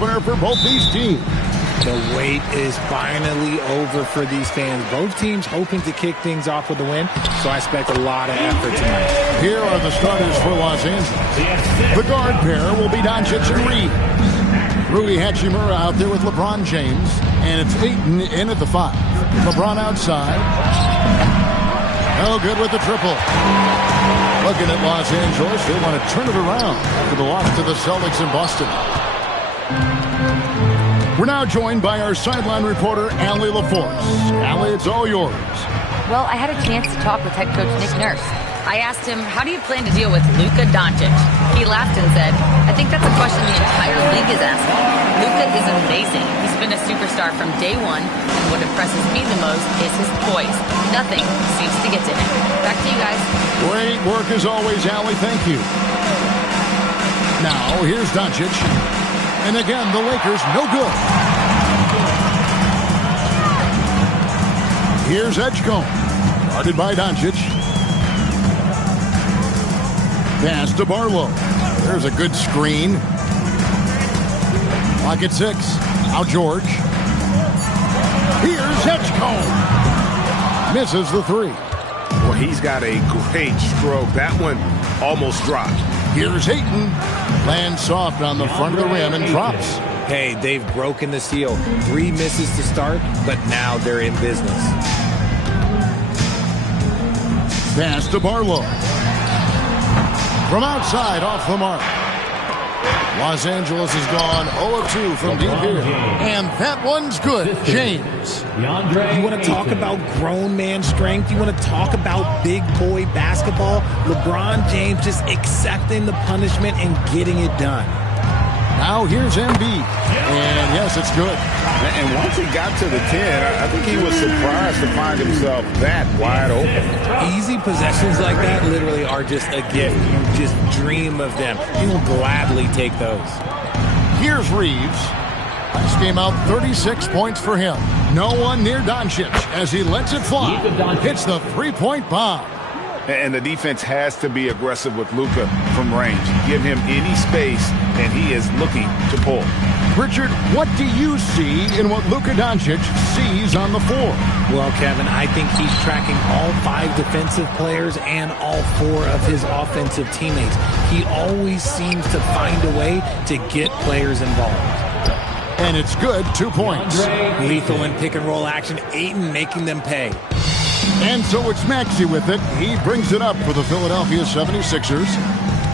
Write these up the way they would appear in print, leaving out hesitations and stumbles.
opener for both these teams. The wait is finally over for these fans. Both teams hoping to kick things off with a win, so I expect a lot of effort tonight. Here are the starters for Los Angeles. The guard pair will be Doncic and Reeves. Rui Hachimura out there with LeBron James, and it's Ayton in at the 5. LeBron outside. No good with the triple. Looking at Los Angeles, they want to turn it around after the loss to the Celtics in Boston. We're now joined by our sideline reporter, Allie LaForce. Allie, it's all yours. Well, I had a chance to talk with head coach Nick Nurse. I asked him, how do you plan to deal with Luka Doncic? He laughed and said, I think that's a question the entire league is asking. Luka is amazing. He's been a superstar from day one, and what impresses me the most is his poise. Nothing seems to get to him. Back to you guys. Great work as always, Allie. Thank you. Now, here's Doncic. And again, the Lakers, no good. Here's Edgecombe. Guarded by Doncic. Pass to Barlow. There's a good screen. Clock at 6. Now George. Here's Edgecombe. Misses the 3. Well, he's got a great stroke. That one almost dropped. Here's Ayton. Lands soft on the front of the rim and drops. Hey, they've broken the seal. 3 misses to start, but now they're in business. Pass to Barlow. From outside, off the mark. Los Angeles has gone 0-2 from deep here. And that one's good. James. You want to talk about grown man strength? You want to talk about big boy basketball? LeBron James just accepting the punishment and getting it done. Now here's Embiid. And yes, it's good. And once he got to the 10, I think he was surprised to find himself that wide open. Easy possessions like that literally are just a gift. You just dream of them. You will gladly take those. Here's Reeves. Last game out, 36 points for him. No one near Doncic as he lets it fly. Hits the three-point bomb. And the defense has to be aggressive with Luka from range. Give him any space, and he is looking to pull. Richard, what do you see in what Luka Doncic sees on the floor? Well, Kevin, I think he's tracking all 5 defensive players and all 4 of his offensive teammates. He always seems to find a way to get players involved. And it's good, 2 points. Lethal in pick-and-roll action, Ayton making them pay. And so it's Maxey with it. He brings it up for the Philadelphia 76ers.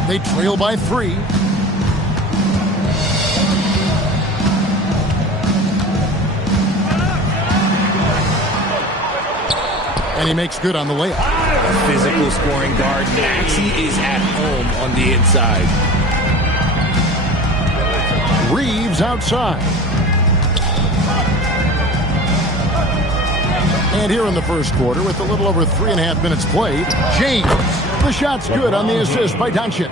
They trail by 3. And he makes good on the layup. A physical scoring guard. Maxey is at home on the inside. Reeves outside. And here in the first quarter, with a little over 3.5 minutes played, James. The shot's good on the assist by Doncic.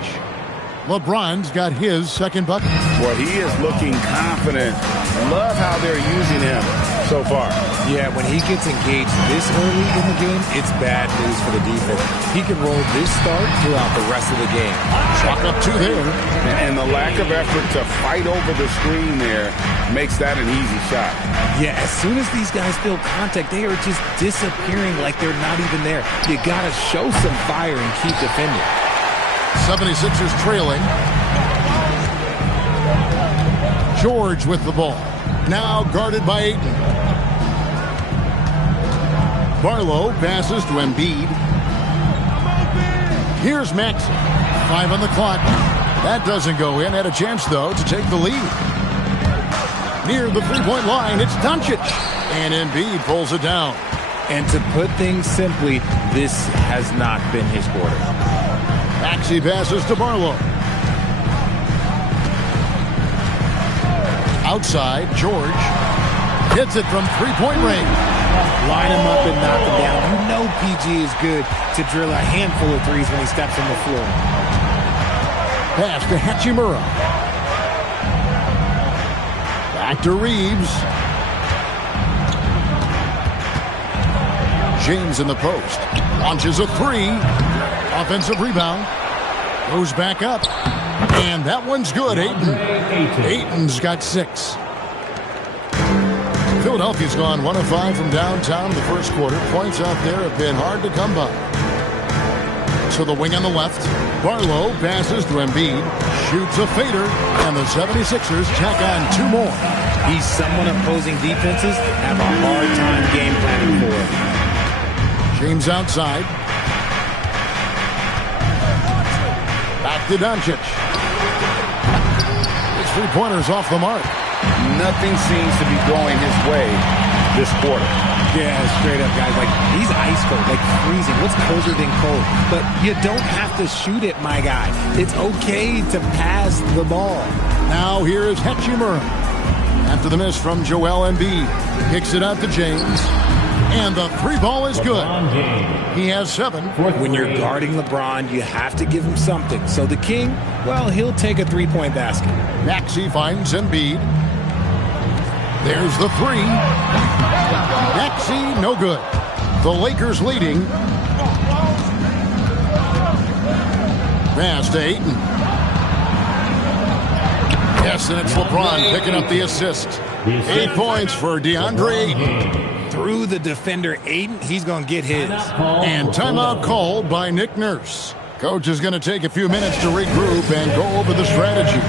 LeBron's got his second bucket. Well, he is looking confident. Love how they're using him so far. Yeah, when he gets engaged this early in the game, it's bad news for the defense. He can roll this start throughout the rest of the game. Chalk up 2 there. And the lack of effort to fight over the screen there makes that an easy shot. Yeah, as soon as these guys feel contact, they are just disappearing like they're not even there. You got to show some fire and keep defending. 76ers trailing. George with the ball. Now guarded by Ayton. Barlow passes to Embiid. Here's Maxey. 5 on the clock. That doesn't go in. Had a chance, though, to take the lead. Near the three-point line, it's Doncic. And Embiid pulls it down. And to put things simply, this has not been his quarter. Maxey passes to Barlow. Outside, George hits it from three-point range. Line him up and knock him down. You know PG is good to drill a handful of threes when he steps on the floor. Pass to Hachimura. Back to Reeves. James in the post. Launches a 3. Offensive rebound. Goes back up. And that one's good, Ayton. Ayton's got 6. Philadelphia's gone 1 of 5 from downtown in the first quarter. Points out there have been hard to come by. To the wing on the left. Barlow passes to Embiid. Shoots a fader. And the 76ers tack on 2 more. He's someone opposing defenses have a hard time game planning for. James outside. Back to Doncic. His 3-pointer's off the mark. Nothing seems to be going his way this quarter. Yeah, straight up, guys. Like, he's ice cold, like freezing. What's colder than cold? But you don't have to shoot it, my guy. It's okay to pass the ball. Now here is Hachimura. After the miss from Joel Embiid. Kicks it out to James. And the 3-ball is good. He has 7. When you're guarding LeBron, you have to give him something. So the King, well, he'll take a 3-point basket. Maxey finds Embiid. There's the 3. Maxey, no good. The Lakers leading. Pass to Ayton. Yes, and it's LeBron picking up the assist. 8 points for DeAndre Ayton. Through the defender, Ayton, he's going to get his. And timeout called by Nick Nurse. Coach is going to take a few minutes to regroup and go over the strategy.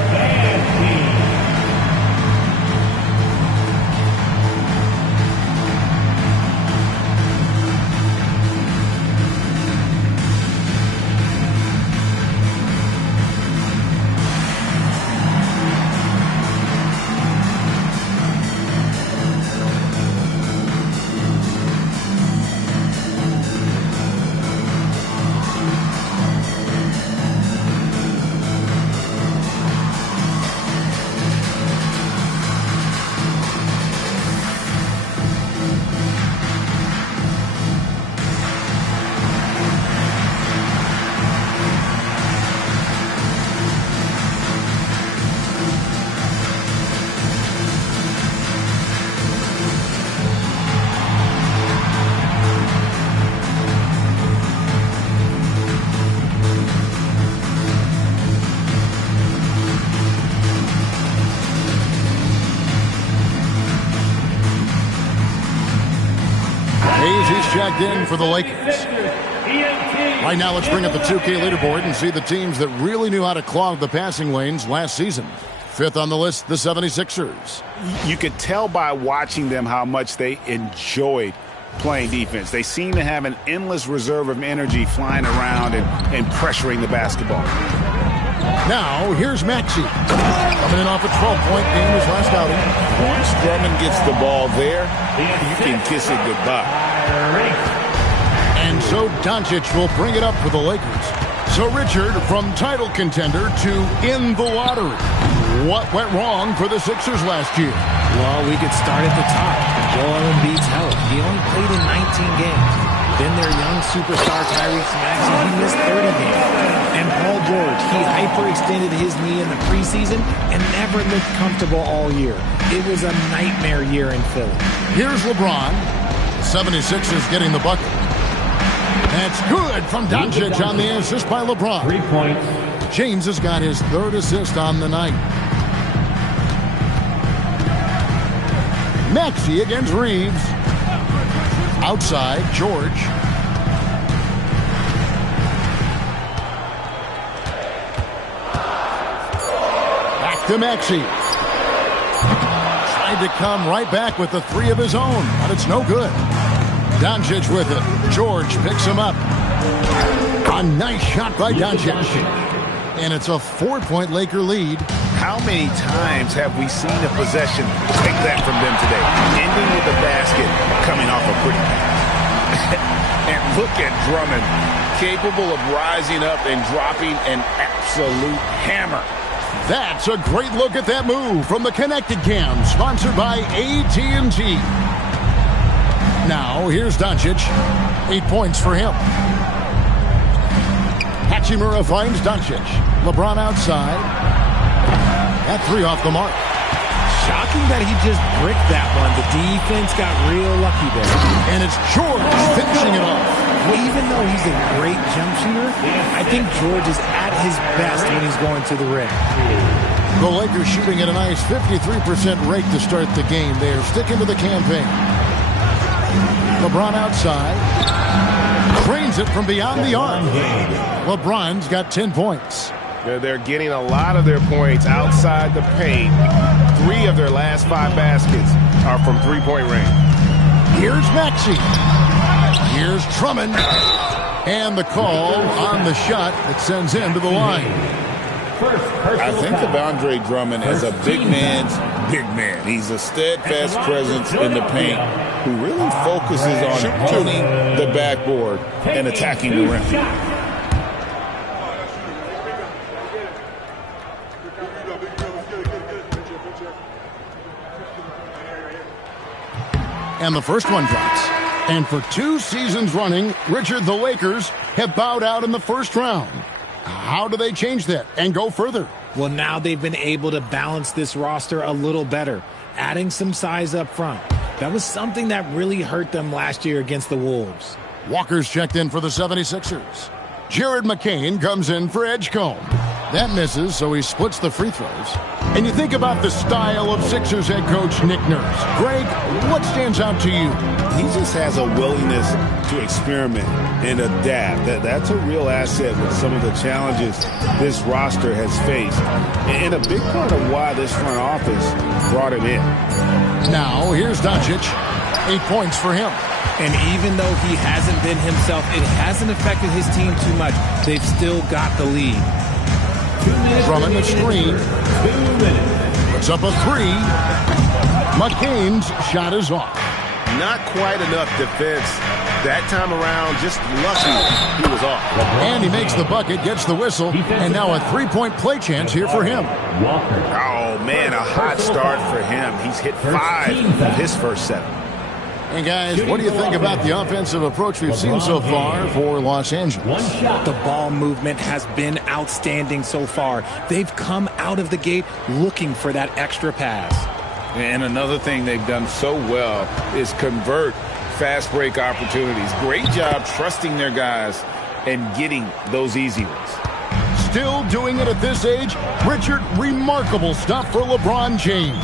Checked in for the Lakers. Right now, let's bring up the 2K leaderboard and see the teams that really knew how to clog the passing lanes last season. 5th on the list, the 76ers. You could tell by watching them how much they enjoyed playing defense. They seem to have an endless reserve of energy flying around and pressuring the basketball. Now, here's Maxey. Coming in off a 12-point game his last outing. Once Drummond gets the ball there, you can kiss it goodbye. And so Doncic will bring it up for the Lakers. So Richard, from title contender to in the lottery. What went wrong for the Sixers last year? Well, we could start at the top. Joel Embiid's health. He only played in 19 games. Then their young superstar Tyrese Maxey, he missed 30 games. And Paul George, he hyperextended his knee in the preseason and never looked comfortable all year. It was a nightmare year in Philly. Here's LeBron. 76ers getting the bucket. That's good from Doncic on the assist by LeBron. 3 points. James has got his 3rd assist on the night. Maxey against Reeves. Outside, George. Back to Maxey. Tried to come right back with the 3 of his own, but it's no good. Doncic with it. George picks him up. A nice shot by Doncic. And it's a 4-point Laker lead. How many times have we seen a possession take that from them today? Ending with a basket, coming off a pretty pass. And look at Drummond, capable of rising up and dropping an absolute hammer. That's a great look at that move from the Connected Cam, sponsored by AT&T. Now, here's Doncic. 8 points for him. Hachimura finds Doncic. LeBron outside. That 3 off the mark. Shocking that he just bricked that one. The defense got real lucky there. And it's George finishing it off. Even though he's a great jump shooter, I think George is at his best when he's going to the rim. The Lakers shooting at a nice 53% rate to start the game. They're sticking to the campaign. LeBron outside. Trains it from beyond the arc. LeBron's got 10 points. They're getting a lot of their points outside the paint. 3 of their last 5 baskets are from three-point range. Here's Maxey. Here's Drummond. And the call on the shot that sends him to the line. I think of Andre Drummond as a big man's big man. He's a steadfast presence in the paint who really focuses on hunting the backboard and attacking the rim. And the first one drops. And for 2 seasons running, Richard, the Lakers have bowed out in the first round. How do they change that and go further? Well, now they've been able to balance this roster a little better, adding some size up front. That was something that really hurt them last year against the Wolves. Walker's checked in for the 76ers. Jared McCain comes in for Edgecombe. That misses, so he splits the free throws. And you think about the style of Sixers head coach Nick Nurse. Greg, what stands out to you? He just has a willingness to experiment and adapt. That's a real asset with some of the challenges this roster has faced. And a big part of why this front office brought him in. Now, here's Doncic. 8 points for him. And even though he hasn't been himself, it hasn't affected his team too much. They've still got the lead. Drummond the screen. Puts up a 3. McCain's shot is off. Not quite enough defense. That time around, just lucky he was off. And he makes the bucket, gets the whistle, and now a 3-point play chance here for him. Oh, man, a hot start for him. He's hit 5 of his first 7. And guys, what do you think about the offensive approach we've seen so far for Los Angeles? The ball movement has been outstanding so far. They've come out of the gate looking for that extra pass. And another thing they've done so well is convert fast break opportunities. Great job trusting their guys and getting those easy ones. Still doing it at this age? Richard, remarkable stuff for LeBron James.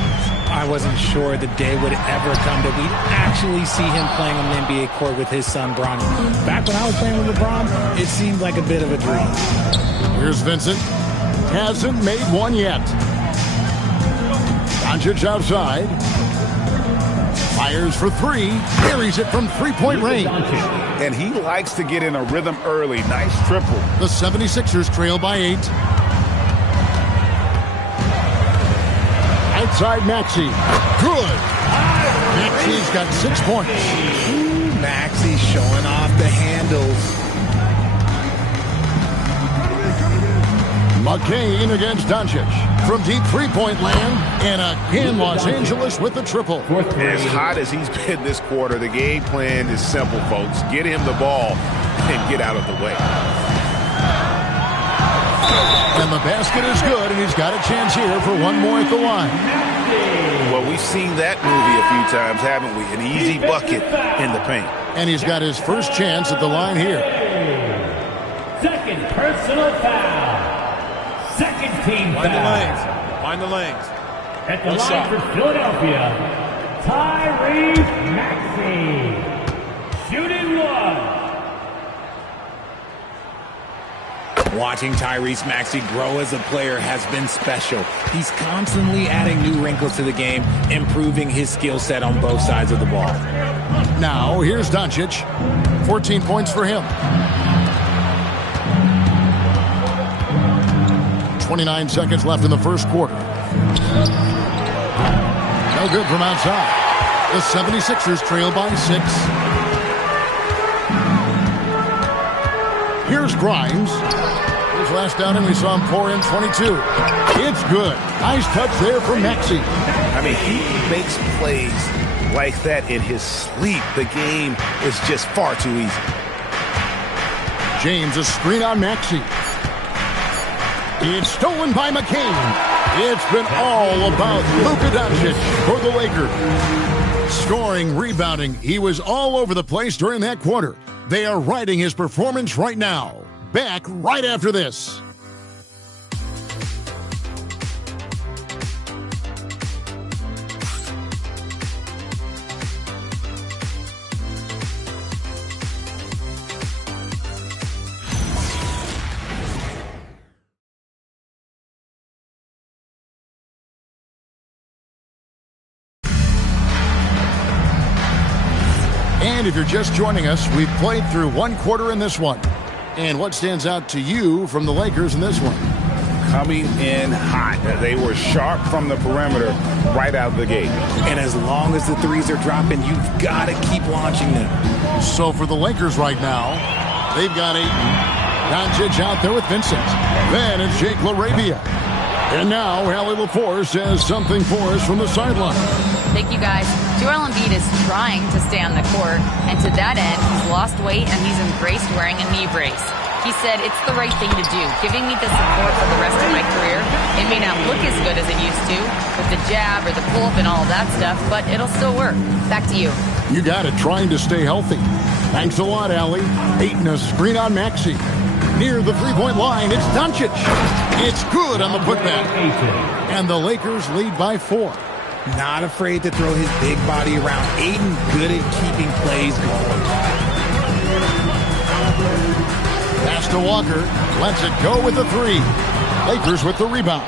I wasn't sure the day would ever come that we'd actually see him playing on an NBA court with his son, Bronny. Back when I was playing with LeBron, it seemed like a bit of a dream. Here's Vincent. Hasn't made one yet. Doncic outside. Fires for 3. Buries it from 3-point range. And he likes to get in a rhythm early. Nice triple. The 76ers trail by 8. Outside Maxey. Good. Maxey's got 6 points. Ooh, Maxey showing off the handles. McCain against Doncic. From deep 3-point land. And again, Los Angeles with the triple. As hot as he's been this quarter, the game plan is simple, folks. Get him the ball and get out of the way. And the basket is good, and he's got a chance here for one more at the line. Well, we've seen that movie a few times, haven't we? An easy bucket in the paint. And he's got his first chance at the line here. Second personal foul. Second team foul. Find the lanes. At the line for Philadelphia, Tyrese Maxey. Shooting 1. Watching Tyrese Maxey grow as a player has been special. He's constantly adding new wrinkles to the game, improving his skill set on both sides of the ball. Now, here's Doncic. 14 points for him. 29 seconds left in the first quarter. No good from outside. The 76ers trail by 6. Here's Grimes. His last outing, we saw him pour in 22. It's good. Nice touch there from Maxey. I mean, he makes plays like that in his sleep. The game is just far too easy. James, a screen on Maxey. It's stolen by McCain. It's been all about Luka Doncic for the Lakers. Scoring, rebounding, he was all over the place during that quarter. They are riding his performance right now. Back right after this. And if you're just joining us, we've played through one quarter in this one. And what stands out to you from the Lakers in this one? Coming in hot. They were sharp from the perimeter right out of the gate. And as long as the threes are dropping, you've got to keep launching them. So for the Lakers right now, they've got Ayton. Doncic out there with Vincent. Then it's Jake LaRavia. And now Allie LaForce has something for us from the sideline. Thank you, guys. Joel Embiid is trying to stay on the court, and to that end, he's lost weight and he's embraced wearing a knee brace. He said, it's the right thing to do, giving me the support for the rest of my career. It may not look as good as it used to, with the jab or the pull-up and all that stuff, but it'll still work. Back to you. You got it, trying to stay healthy. Thanks a lot, Allie. Ayton a screen on Maxey. Near the three-point line, it's Doncic. It's good on the putback. And the Lakers lead by 4. Not afraid to throw his big body around. Ayton good at keeping plays going. Pass to Walker. Lets it go with the 3. Lakers with the rebound.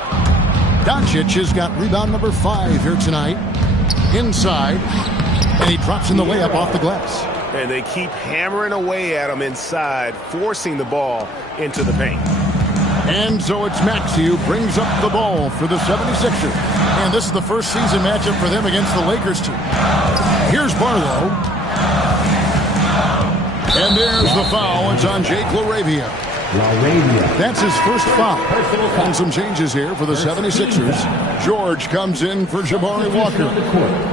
Doncic has got rebound number 5 here tonight. Inside. And he drops in the layup off the glass. And they keep hammering away at him inside, forcing the ball into the paint. And so it's Maxey who brings up the ball for the 76ers. And this is the first season matchup for them against the Lakers team. Here's Barlow. And there's the foul. It's on Jake LaRavia. That's his first foul. And some changes here for the 76ers. George comes in for Jabari Walker.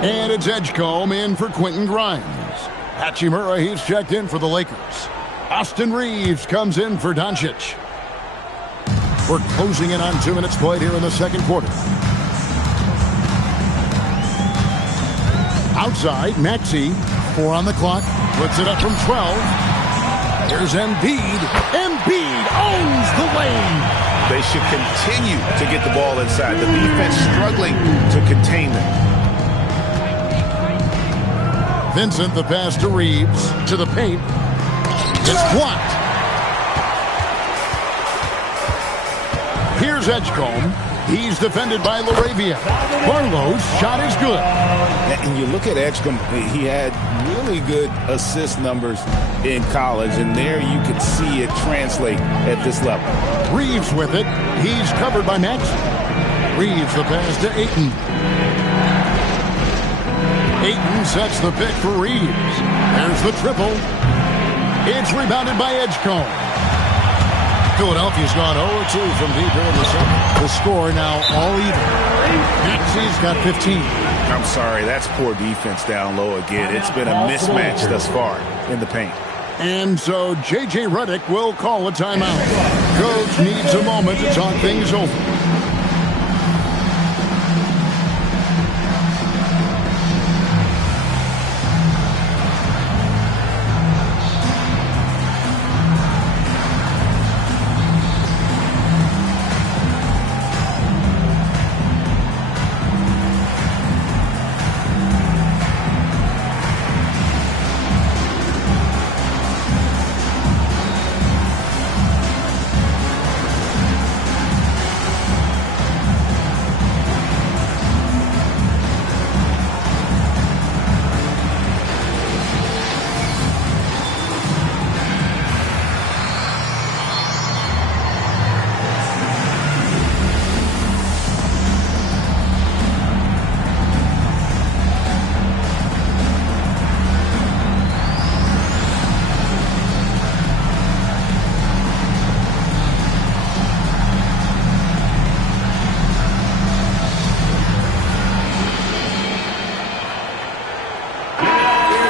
And it's Edgecombe in for Quentin Grimes. Hachimura, he's checked in for the Lakers. Austin Reeves comes in for Doncic. We're closing in on 2 minutes played here in the second quarter. Outside, Maxey, 4 on the clock, puts it up from 12. Here's Embiid. Embiid owns the lane. They should continue to get the ball inside. The defense struggling to contain them. Vincent, the pass to Reeves, to the paint. It's blocked. Here's Edgecombe. He's defended by LaRavia. Barlow's shot is good. And you look at Edgecombe, he had really good assist numbers in college, and there you could see it translate at this level. Reeves with it. He's covered by Maxey. Reeves the pass to Ayton. Ayton sets the pick for Reeves. There's the triple. It's rebounded by Edgecombe. Philadelphia's gone 0-2 from deep here in the second. The score now all even. Maxey's got 15. I'm sorry, that's poor defense down low again. It's been a mismatch thus far in the paint. And so J.J. Redick will call a timeout. Coach needs a moment to talk things over.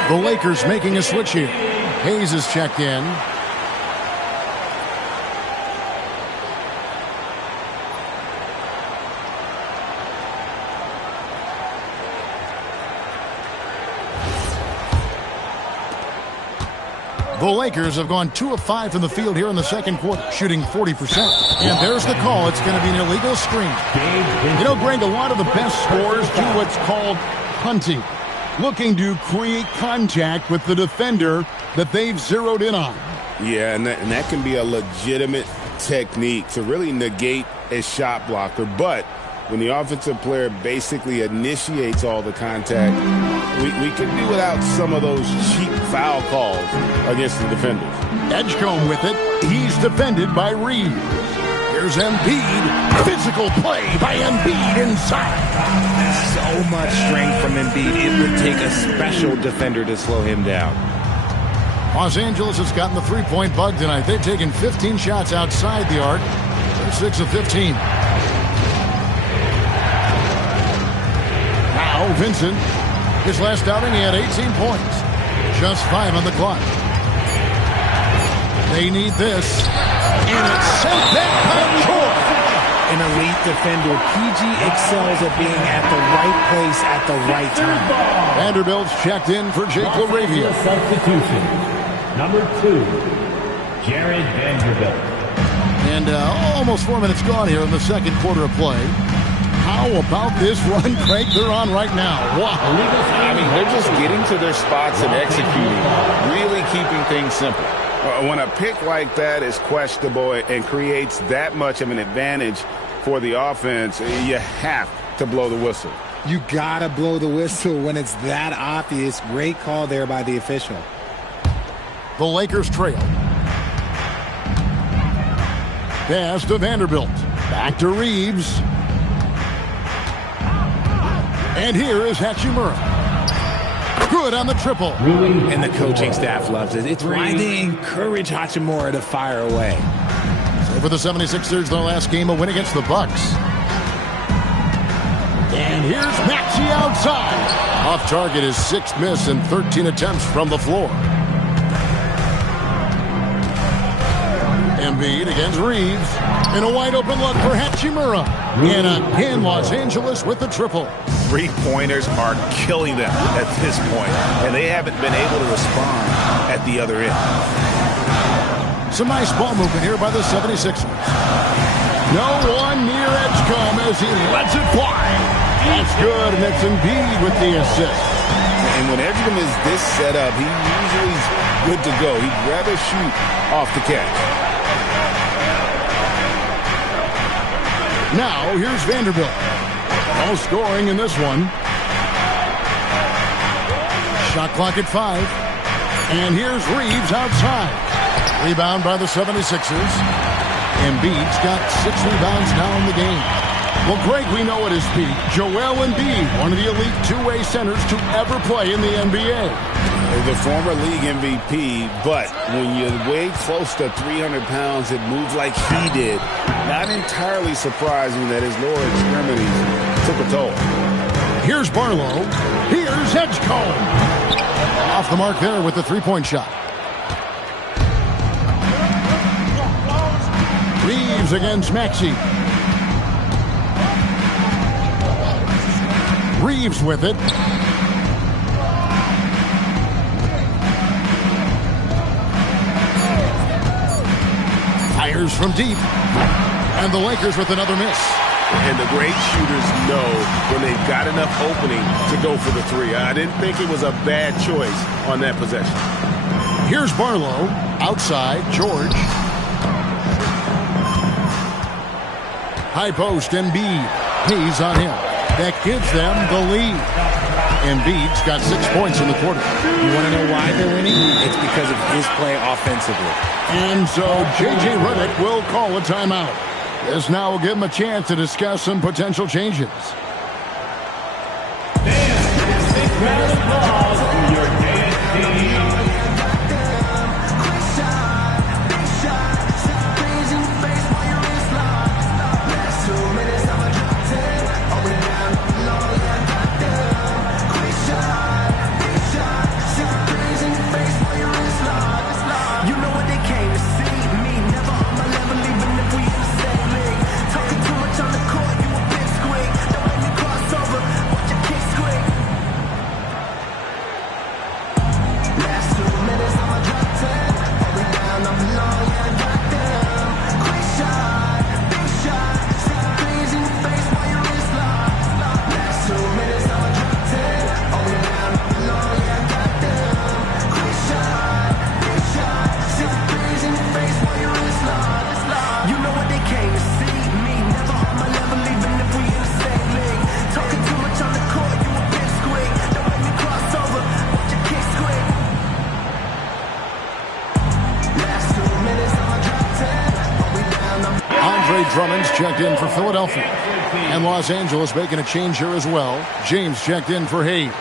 The Lakers making a switch here. Hayes is checked in. The Lakers have gone 2 of 5 from the field here in the second quarter, shooting 40%. And there's the call. It's going to be an illegal screen. You know, Greg, a lot of the best scorers do what's called hunting, looking to create contact with the defender that they've zeroed in on. Yeah, and that can be a legitimate technique to really negate a shot blocker. But when the offensive player basically initiates all the contact, we could do without some of those cheap foul calls against the defenders. Edgecombe with it. He's defended by Reeves. Here's Embiid. Physical play by Embiid inside. So much strength from Embiid. It would take a special defender to slow him down. Los Angeles has gotten the three-point bug tonight. They've taken 15 shots outside the arc. They're 6 of 15. Now Vincent. His last outing, he had 18 points. Just 5 on the clock. They need this. And it's sent back by Troy. An elite defender. PG excels at being at the right place at the right time. Vanderbilt's checked in for Jake LaRavia. Substitution. Number 2, Jared Vanderbilt. And almost 4 minutes gone here in the second quarter of play. How about this run, Craig, they're on right now? Wow. I mean, they're just getting to their spots and executing, really keeping things simple. When a pick like that is questionable and creates that much of an advantage for the offense, you have to blow the whistle. You gotta blow the whistle when it's that obvious. Great call there by the official. The Lakers trail. Pass to Vanderbilt. Back to Reeves. And here is Hachimura. Good on the triple. And the coaching staff loves it. It's why they encourage Hachimura to fire away. So for the 76ers, their last game, a win against the Bucks. And here's Maxey outside. Off target, his 6th miss and 13 attempts from the floor. Embiid against Reeves. And a wide open look for Hachimura. And again, Los Angeles with the triple. Three-pointers are killing them at this point, and they haven't been able to respond at the other end. Some nice ball movement here by the 76ers. No one near Edgecombe as he lets it fly. That's good, and it's Embiid with the assist. And when Edgecombe is this set up, he usually is good to go. He'd rather shoot off the catch. Now, here's Vanderbilt. No scoring in this one. Shot clock at 5. And here's Reeves outside. Rebound by the 76ers. Embiid's got 6 rebounds now in the game. Well, Greg, we know at his peak, Joel Embiid, one of the elite two-way centers to ever play in the NBA. The former league MVP, but when you weigh close to 300 pounds and move like he did, not entirely surprising that his lower extremities took a toll. Here's Barlow. Here's Edgecombe. Off the mark there with the three-point shot. Reeves against Maxey. Reeves with it. Fires from deep. And the Lakers with another miss. And the great shooters know when they've got enough opening to go for the three. I didn't think it was a bad choice on that possession. Here's Barlow. Outside, George. High post, Embiid. He's on him. That gives them the lead. Embiid's got 6 points in the quarter. You want to know why they're winning? It's because of his play offensively. And so J.J. Redick will call a timeout. This now will give him a chance to discuss some potential changes. Round of applause for your KSC. Drummond's checked in for Philadelphia. And Los Angeles making a change here as well. James checked in for Hayes.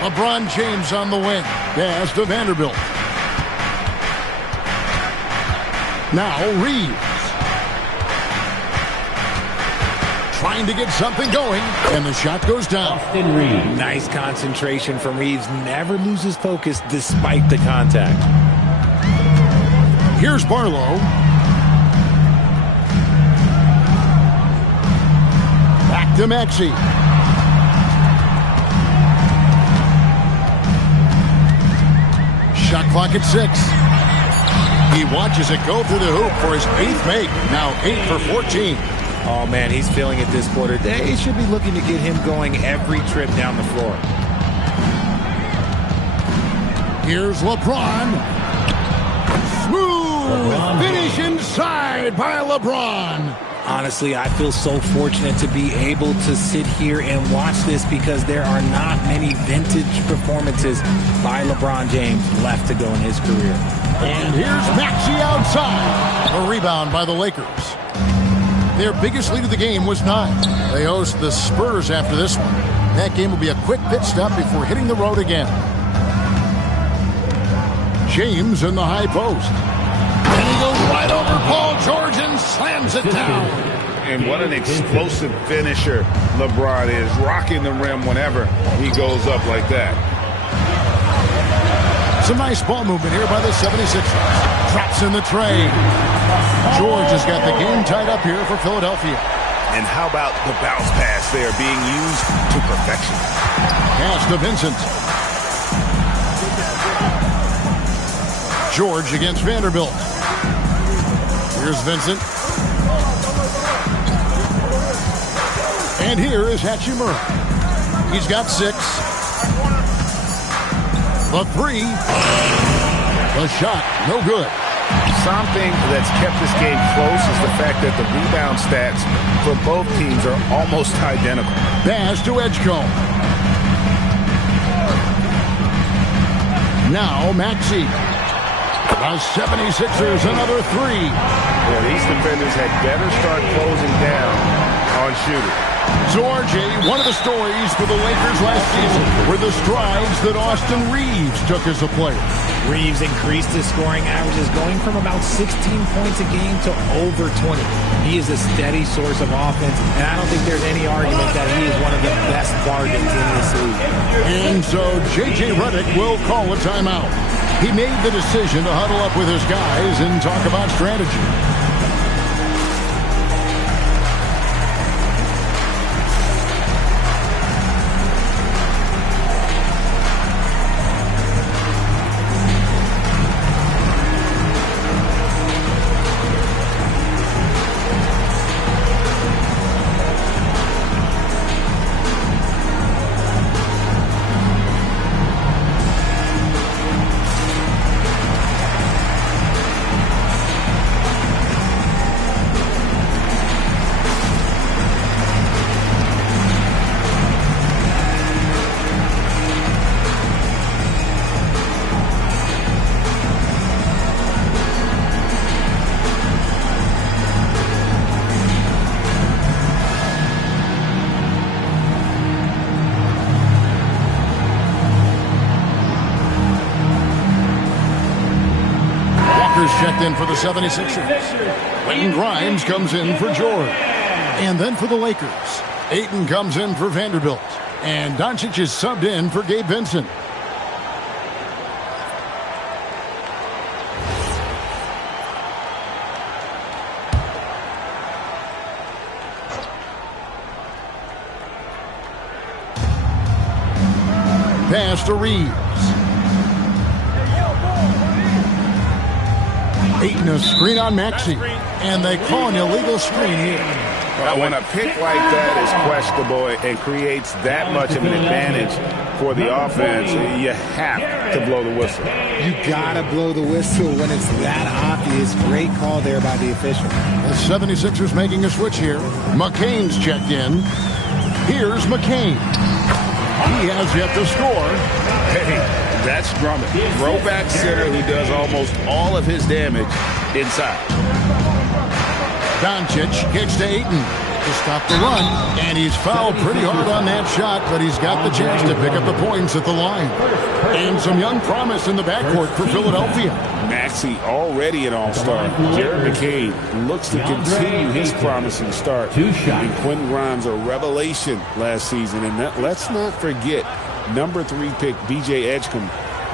LeBron James on the wing. Pass to Vanderbilt. Now Reeves. Trying to get something going, and the shot goes down. Nice concentration from Reeves. Never loses focus despite the contact. Here's Barlow. Back to Maxey. Shot clock at 6. He watches it go through the hoop for his 8th make. Now 8 for 14. Oh, man, he's feeling it this quarter. They should be looking to get him going every trip down the floor. Here's LeBron. Smooth finish inside by LeBron. Honestly, I feel so fortunate to be able to sit here and watch this because there are not many vintage performances by LeBron James left to go in his career. And here's Maxey outside. A rebound by the Lakers. Their biggest lead of the game was 9. They host the Spurs after this one. That game will be a quick pit stop before hitting the road again. James in the high post. And he goes right over Paul George and slams it down. And what an explosive finisher LeBron is, rocking the rim whenever he goes up like that. Some nice ball movement here by the 76ers. Drops in the tray. George has got the game tied up here for Philadelphia. And how about the bounce pass there being used to perfection? Pass to Vincent. George against Vanderbilt. Here's Vincent. And here is Hachimura. He's got 6. The 3. The shot, no good. Something that's kept this game close is the fact that the rebound stats for both teams are almost identical. Pass to Edgecombe. Now Maxey. The 76ers, another 3. Well, these defenders had better start closing down on shooting. So, RJ, one of the stories for the Lakers last season were the strides that Austin Reeves took as a player. Reeves increased his scoring averages, going from about 16 points a game to over 20. He is a steady source of offense, and I don't think there's any argument that he is one of the best bargains in this league. And so J.J. Redick will call a timeout. He made the decision to huddle up with his guys and talk about strategy. Checked in for the 76ers. Quentin Grimes comes in for George. And then for the Lakers, Ayton comes in for Vanderbilt. And Doncic is subbed in for Gabe Vincent. Pass to Reeves. Ayton a screen on Maxey. And they call an illegal screen here. When a pick like that is questionable and creates that much of an advantage for the offense, you have to blow the whistle. You got to blow the whistle when it's that obvious. Great call there by the official. The 76ers making a switch here. McCain's checked in. Here's McCain. He has yet to score. Hey, that's Drummond. Throwback center who does almost all of his damage inside. Doncic kicks to Ayton to stop the run, and he's fouled pretty hard on that shot, but he's got the chance to pick up the points at the line. And some young promise in the backcourt for Philadelphia. Maxey already an all-star. Jared McCain looks to continue his promising start. And Quentin Grimes, a revelation last season. And let's not forget, number 3 pick B.J. Edgecombe.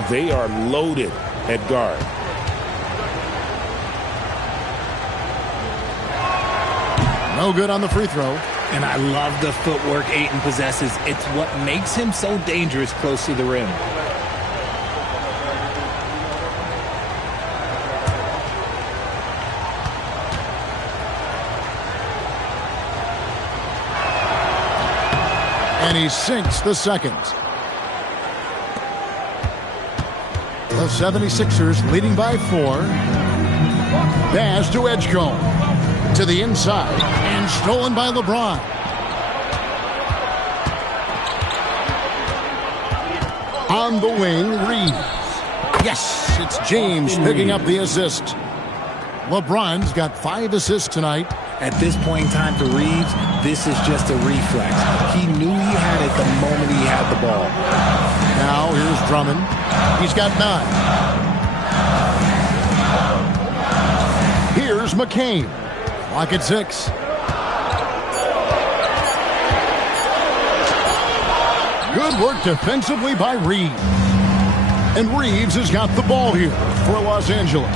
They are loaded at guard. No good on the free throw. And I love the footwork Ayton possesses. It's what makes him so dangerous close to the rim. And he sinks the second. The 76ers leading by 4. Pass to Edgecombe. To the inside. And stolen by LeBron. On the wing, Reeves. Yes, it's James picking up the assist. LeBron's got 5 assists tonight. At this point in time for Reeves, this is just a reflex. He knew he had it the moment he had the ball. Now here's Drummond. He's got 9. Here's McCain. Clock at 6. Good work defensively by Reeves. And Reeves has got the ball here for Los Angeles.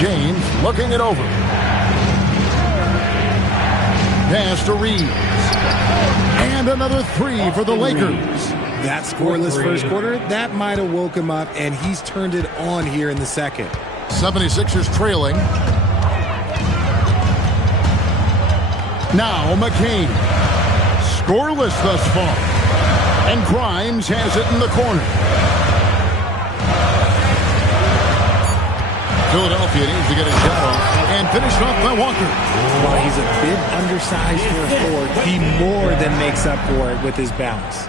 James looking it over. Pass to Reeves. And another 3 for the Lakers. That scoreless first quarter, that might have woke him up, and he's turned it on here in the second. 76ers trailing. Now McCain. Scoreless thus far. And Grimes has it in the corner. Philadelphia needs to get a shot off and finished off by Walker. While he's a bit undersized for a forward, he more than makes up for it with his bounce.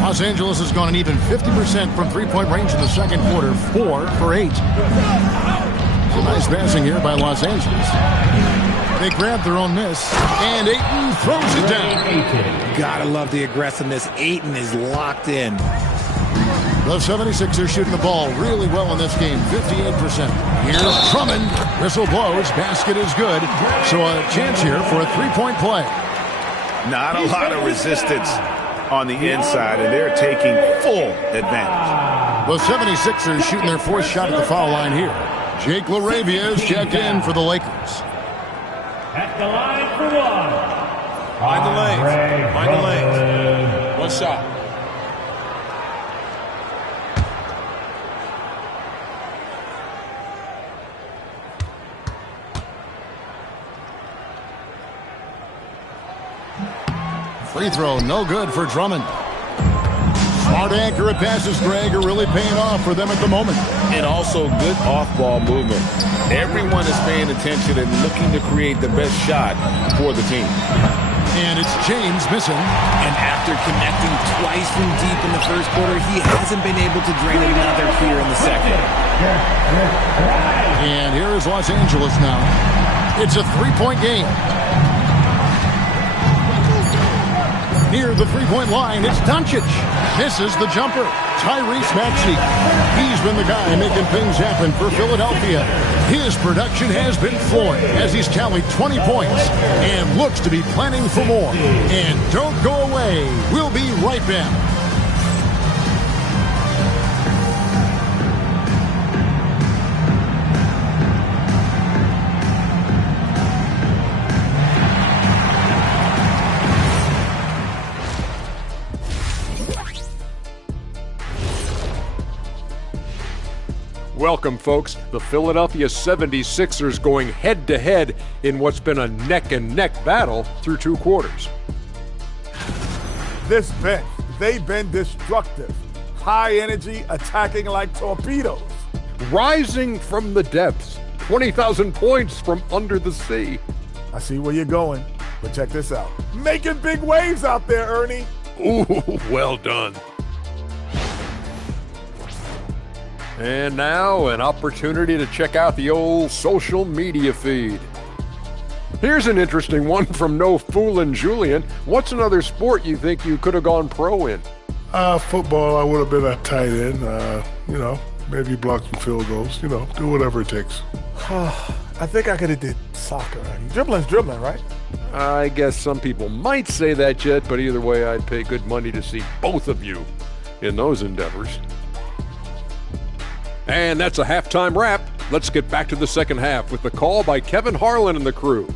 Los Angeles has gone an even 50% from three-point range in the second quarter, 4 for 8. So nice passing here by Los Angeles. They grab their own miss, and Ayton throws it down. Gotta love the aggressiveness. Ayton is locked in. The 76ers shooting the ball really well in this game, 58%. Here's Drummond. Whistle blows. Basket is good. So a chance here for a three-point play. Not a lot of resistance on the inside, and they're taking full advantage. The 76ers shooting their 4th shot at the foul line here. Jake LaRavia is checked in for the Lakers. At the line for 1. Find the lanes. Find the lanes. 1 shot. Free throw, no good for Drummond. Smart accurate passes, Greg, are really paying off for them at the moment. And also good off-ball movement. Everyone is paying attention and looking to create the best shot for the team. And it's James missing. And after connecting twice from deep in the first quarter, he hasn't been able to drain another here in the second. And here is Los Angeles now. It's a three-point game. Near the three-point line, it's Doncic. Misses the jumper. Tyrese Maxey. He's been the guy making things happen for Philadelphia. His production has been flowing as he's tallied 20 points and looks to be planning for more. And don't go away. We'll be right back. Welcome, folks. The Philadelphia 76ers going head-to-head in what's been a neck-and-neck battle through 2 quarters. This bench, they've been destructive. High energy, attacking like torpedoes. Rising from the depths, 20,000 points from under the sea. I see where you're going, but check this out. Making big waves out there, Ernie. Ooh, well done. And now, an opportunity to check out the old social media feed. Here's an interesting one from No Foolin' Julian. What's another sport you think you could have gone pro in? Football, I would have been a tight end. Maybe block some field goals. Do whatever it takes. I think I could have did soccer, Ernie. Dribbling's dribbling, right? I guess some people might say that, Jet, but either way, I'd pay good money to see both of you in those endeavors. And that's a halftime wrap. Let's get back to the second half with the call by Kevin Harlan and the crew.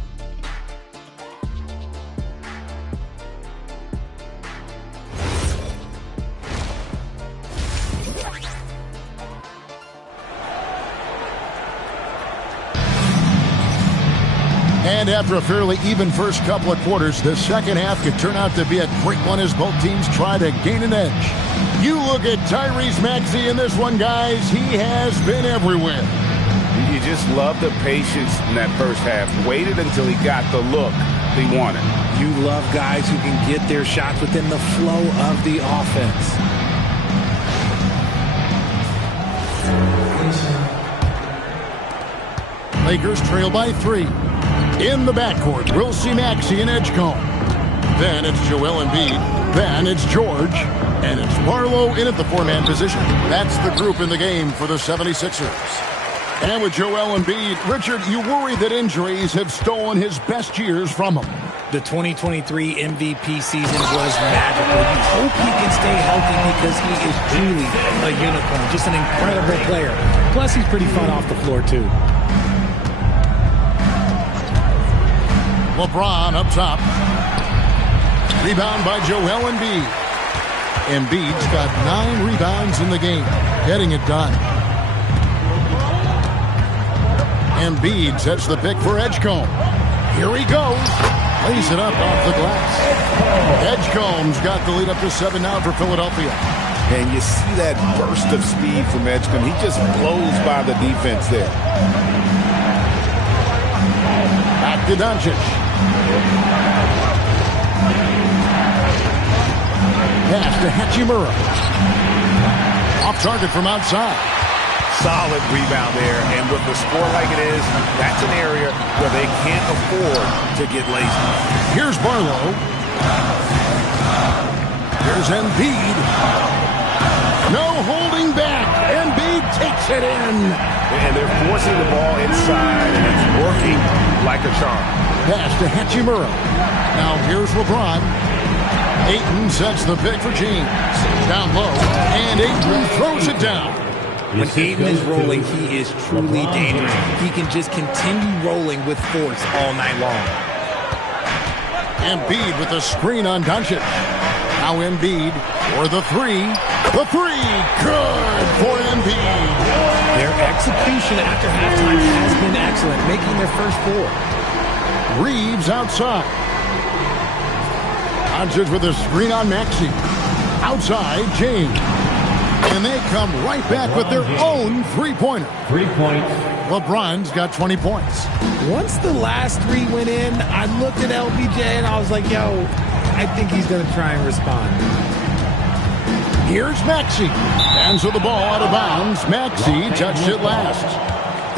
And after a fairly even first couple of quarters, the second half could turn out to be a great one as both teams try to gain an edge. You look at Tyrese Maxey in this one, guys. He has been everywhere. You just love the patience in that first half. Waited until he got the look he wanted. You love guys who can get their shots within the flow of the offense. Lakers trail by 3. In the backcourt, we'll see Maxey and Edgecombe. Then it's Joel Embiid. Then it's George. And it's Barlow in at the 4-man position. That's the group in the game for the 76ers. And with Joel Embiid, Richard, you worry that injuries have stolen his best years from him. The 2023 MVP season was magical. You hope he can stay healthy because he is truly a unicorn. Just an incredible player. Plus, he's pretty fun off the floor, too. LeBron up top. Rebound by Joel Embiid. Embiid's got 9 rebounds in the game, getting it done. Embiid sets the pick for Edgecombe. Here he goes. Lays it up off the glass. Edgecombe's got the lead up to 7 now for Philadelphia. And you see that burst of speed from Edgecombe. He just blows by the defense there. Back to Doncic. Pass to Hachimura. Off target from outside. Solid rebound there. And with the score like it is, that's an area where they can't afford to get lazy. Here's Barlow. Here's Embiid. No holding back. Embiid takes it in. And they're forcing the ball inside, and it's working like a charm. Pass to Hachimura. Now here's LeBron. Ayton sets the pick for James. Down low, and Ayton throws it down. When Ayton is rolling, he is truly dangerous. He can just continue rolling with force all night long. Embiid with the screen on Doncic. Now Embiid for the 3. The 3, good for Embiid. Their execution after halftime has been excellent, making their first 4. Reeves outside. Doncic with a screen on Maxey. Outside, James. And they come right back with their own 3-pointer. 3 points. LeBron's got 20 points. Once the last 3 went in, I looked at LBJ and I was like, yo, I think he's going to try and respond. Here's Maxey. Hands of the ball out of bounds. Maxey touched it last.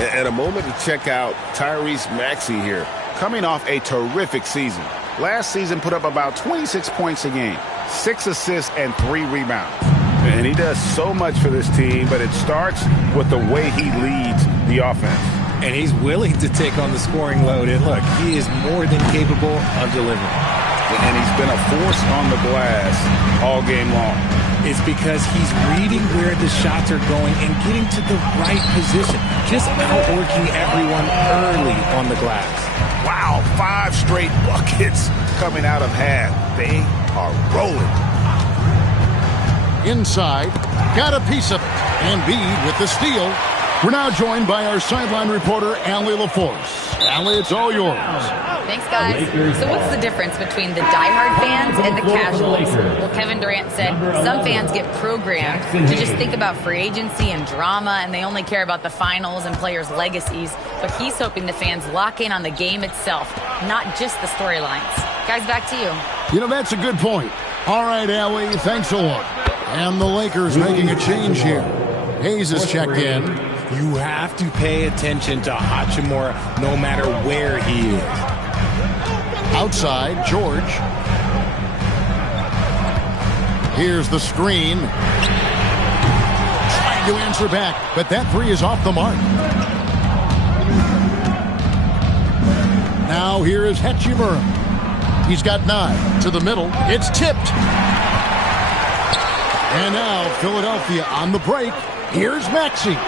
And a moment to check out Tyrese Maxey here. Coming off a terrific season. Last season put up about 26 points a game, 6 assists, and 3 rebounds. And he does so much for this team, but it starts with the way he leads the offense. And he's willing to take on the scoring load. And look, he is more than capable of delivering. And he's been a force on the glass all game long. It's because he's reading where the shots are going and getting to the right position. Just outworking everyone early on the glass. Wow, 5 straight buckets coming out of half. They are rolling. Inside, got a piece of it. Embiid with the steal. We're now joined by our sideline reporter, Allie LaForce. Allie, it's all yours. Thanks, guys. So what's the difference between the diehard fans and the casuals? Well, Kevin Durant said some fans get programmed to just think about free agency and drama, and they only care about the finals and players' legacies. But he's hoping the fans lock in on the game itself, not just the storylines. Guys, back to you. You know, that's a good point. All right, Allie, thanks a lot. And the Lakers making a change here. Hayes has checked in. You have to pay attention to Hachimura no matter where he is. Outside, George. Here's the screen. Trying to answer back, but that three is off the mark. Now here is Hachimura. He's got 9 to the middle. It's tipped. And now Philadelphia on the break. Here's Maxey.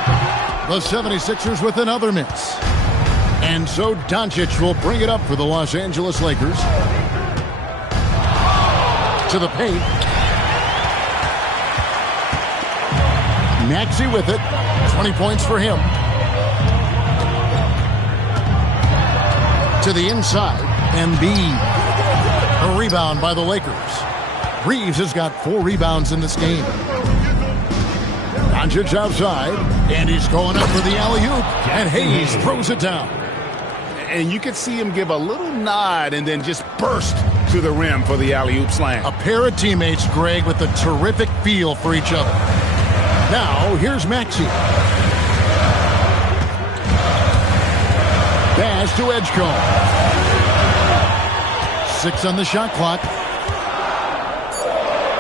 The 76ers with another miss. And so Doncic will bring it up for the Los Angeles Lakers. To the paint. Maxey with it. 20 points for him. To the inside. Embiid. A rebound by the Lakers. Reeves has got 4 rebounds in this game. Doncic outside, and he's going up for the alley-oop, and Hayes throws it down. And you can see him give a little nod and then just burst to the rim for the alley-oop slam. A pair of teammates, Greg, with a terrific feel for each other. Now, here's Maxey. Pass to Edgecombe. 6 on the shot clock.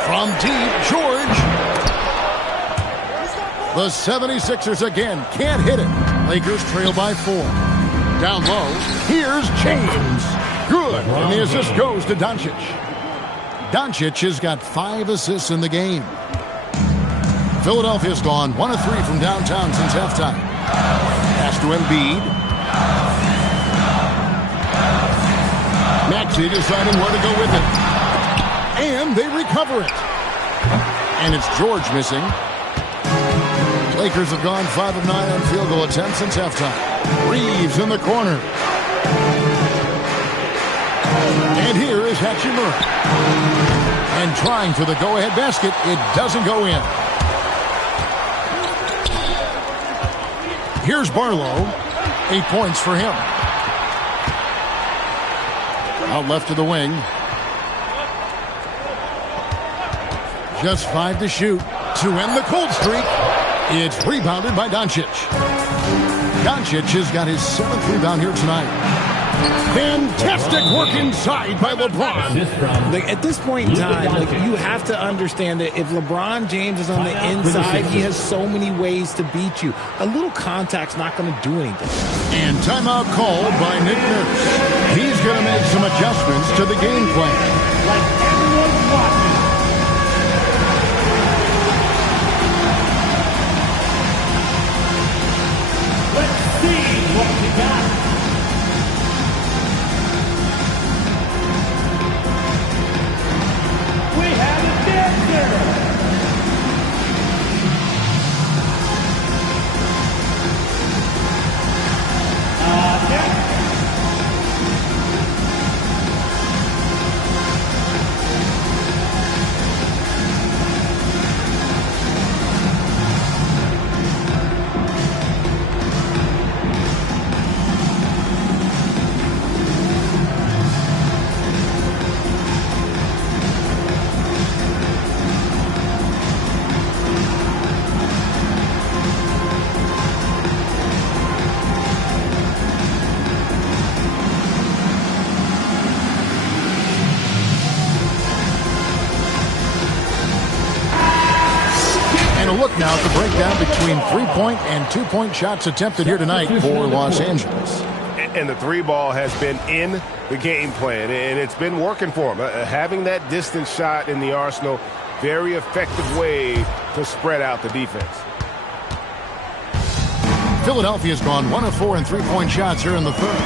From deep, George. The 76ers again can't hit it. Lakers trail by 4. Down low, here's James. Good, and the assist goes to Doncic. Doncic has got 5 assists in the game. Philadelphia's gone 1 of 3 from downtown since halftime. Pass to Embiid. Maxey deciding where to go with it. And they recover it. And it's George missing. Lakers have gone 5 of 9 on field goal attempts since halftime. Reeves in the corner. And here is Hachimura. And trying for the go-ahead basket. It doesn't go in. Here's Barlow. 8 points for him. Out left to the wing. Just 5 to shoot to end the cold streak. It's rebounded by Doncic. Doncic has got his 7th rebound here tonight. Fantastic work inside by LeBron. Like, at this point in time, you have to understand that if LeBron James is on the inside, he has so many ways to beat you. A little contact's not going to do anything. And timeout called by Nick Nurse. He's going to make some adjustments to the game plan. Like everyone's watching. Let's see what you got. We have a dancer. Next. Look now at the breakdown between 3-point and 2-point shots attempted here tonight for Los Angeles. And the 3 ball has been in the game plan, and it's been working for him. Having that distance shot in the arsenal, very effective way to spread out the defense. Philadelphia's gone 1 of 4 in 3-point shots here in the third.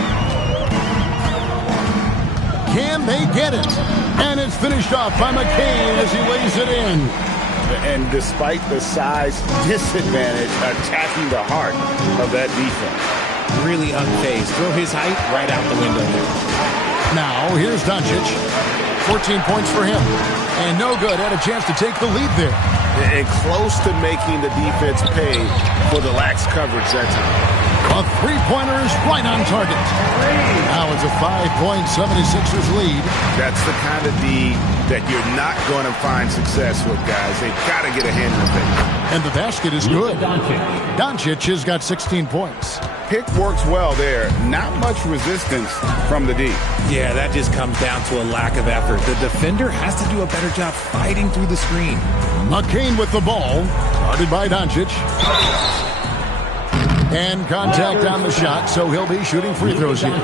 Can they get it? And it's finished off by McCain as he lays it in. And despite the size disadvantage, attacking the heart of that defense. Really unfazed. Throw his height right out the window there. Now, here's Doncic. 14 points for him. And no good. Had a chance to take the lead there. And close to making the defense pay for the lax coverage that time. A three-pointer is right on target. Now it's a 5-point 76ers lead. That's the kind of D that you're not going to find success with, guys. They've got to get a hand in the thing. And the basket is good. Doncic has got 16 points. Pick works well there. Not much resistance from the D. Yeah, that just comes down to a lack of effort. The defender has to do a better job fighting through the screen. McCain with the ball. Guarded by Doncic. And contact on the shot, so he'll be shooting free throws here.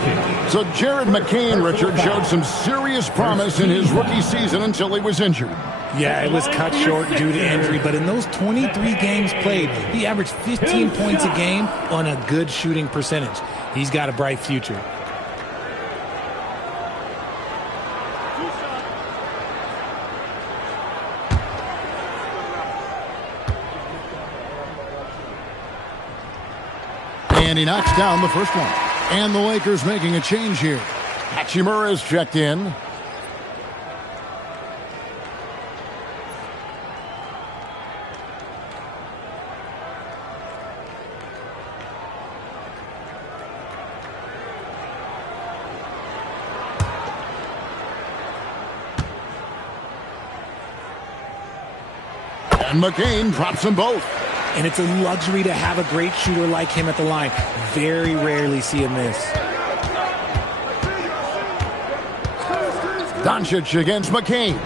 So Jared McCain, Richard, showed some serious promise in his rookie season until he was injured. Yeah, it was cut short due to injury, but in those 23 games played, he averaged 15 points a game on a good shooting percentage. He's got a bright future. And he knocks down the first one. And the Lakers making a change here. Hachimura is checked in. And McCain drops them both. And it's a luxury to have a great shooter like him at the line. Very rarely see him miss. Doncic against McCain.